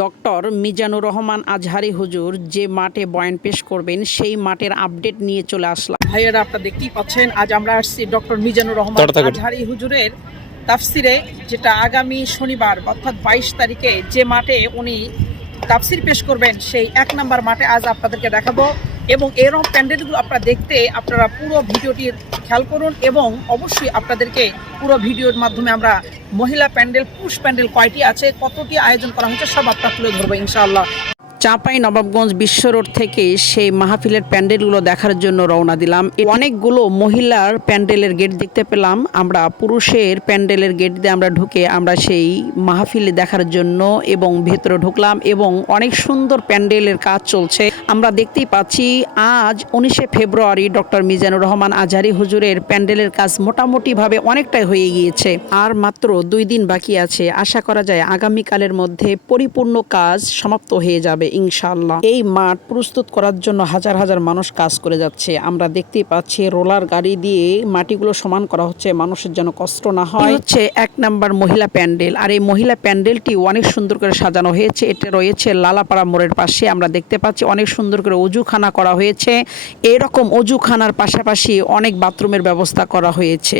Doctor Mizanur Rahman Azhari হুজুর যে মাঠে বয়ান পেশ করবেন সেই মাঠের আপডেট নিয়ে চলে আসলাম। ভাইয়েরা, আপনারা দেখতেই পাচ্ছেন আজ আমরা আসছি ডক্টর মিজানুর রহমান আজহারি হুজুরের তাফসিরে, যেটা আগামী শনিবার অর্থাৎ 22 তারিখে যে মাঠে উনি তাফসির পেশ করবেন সেই 1 নম্বর মাঠে আজ আপনাদেরকে দেখাবো। এবং এরকম প্যান্ডেলগুলো আপনারা দেখতে আপনারা পুরো ভিডিওটি খেয়াল করুন এবং অবশ্যই আপনাদেরকে পুরো ভিডিওর মাধ্যমে আমরা মহিলা প্যান্ডেল, পুরুষ প্যান্ডেল কয়টি আছে, কতটি আয়োজন করা হচ্ছে সব আপনারা তুলে ধরবো ইনশাআল্লাহ। চাঁপাইনবাবগঞ্জ বিশ্ব রোড থেকে সেই মাহফিলের প্যান্ডেলগুলো দেখার জন্য রওনা দিলাম। অনেকগুলো মহিলার প্যান্ডেলের গেট দেখতে পেলাম। আমরা পুরুষের প্যান্ডেলের গেট দিয়ে আমরা ঢুকে আমরা সেই মাহফিলে দেখার জন্য এবং ভেতরে ঢুকলাম এবং অনেক সুন্দর প্যান্ডেলের কাজ চলছে। আমরা দেখতেই পাচ্ছি আজ 19শে ফেব্রুয়ারি ডক্টর মিজানুর রহমান আজহারি হুজুরের প্যান্ডেলের কাজ মোটামুটিভাবে অনেকটাই হয়ে গিয়েছে। আর মাত্র 2 দিন বাকি আছে। আশা করা যায় আগামীকালের মধ্যে পরিপূর্ণ কাজ সমাপ্ত হয়ে যাবে ইনশাআল্লাহ। এই মাঠ প্রস্তুত করার জন্য হাজার হাজার মানুষ কাজ করে যাচ্ছে। আমরা দেখতেই পাচ্ছি রোলার গাড়ি দিয়ে মাটিগুলো সমান করা হচ্ছে, মানুষের যেন কষ্ট না হয়। হচ্ছে 1 নাম্বার মহিলা প্যান্ডেল। আর এই মহিলা প্যান্ডেলটি অনেক সুন্দর করে সাজানো হয়েছে। এটা রয়েছে লালাপাড়া মোড়ের পাশে। আমরা দেখতে পাচ্ছি অনেক সুন্দর করে অজুখানা করা হয়েছে। এরকম অজুখানার পাশাপাশি অনেক বাথরুমের ব্যবস্থা করা হয়েছে।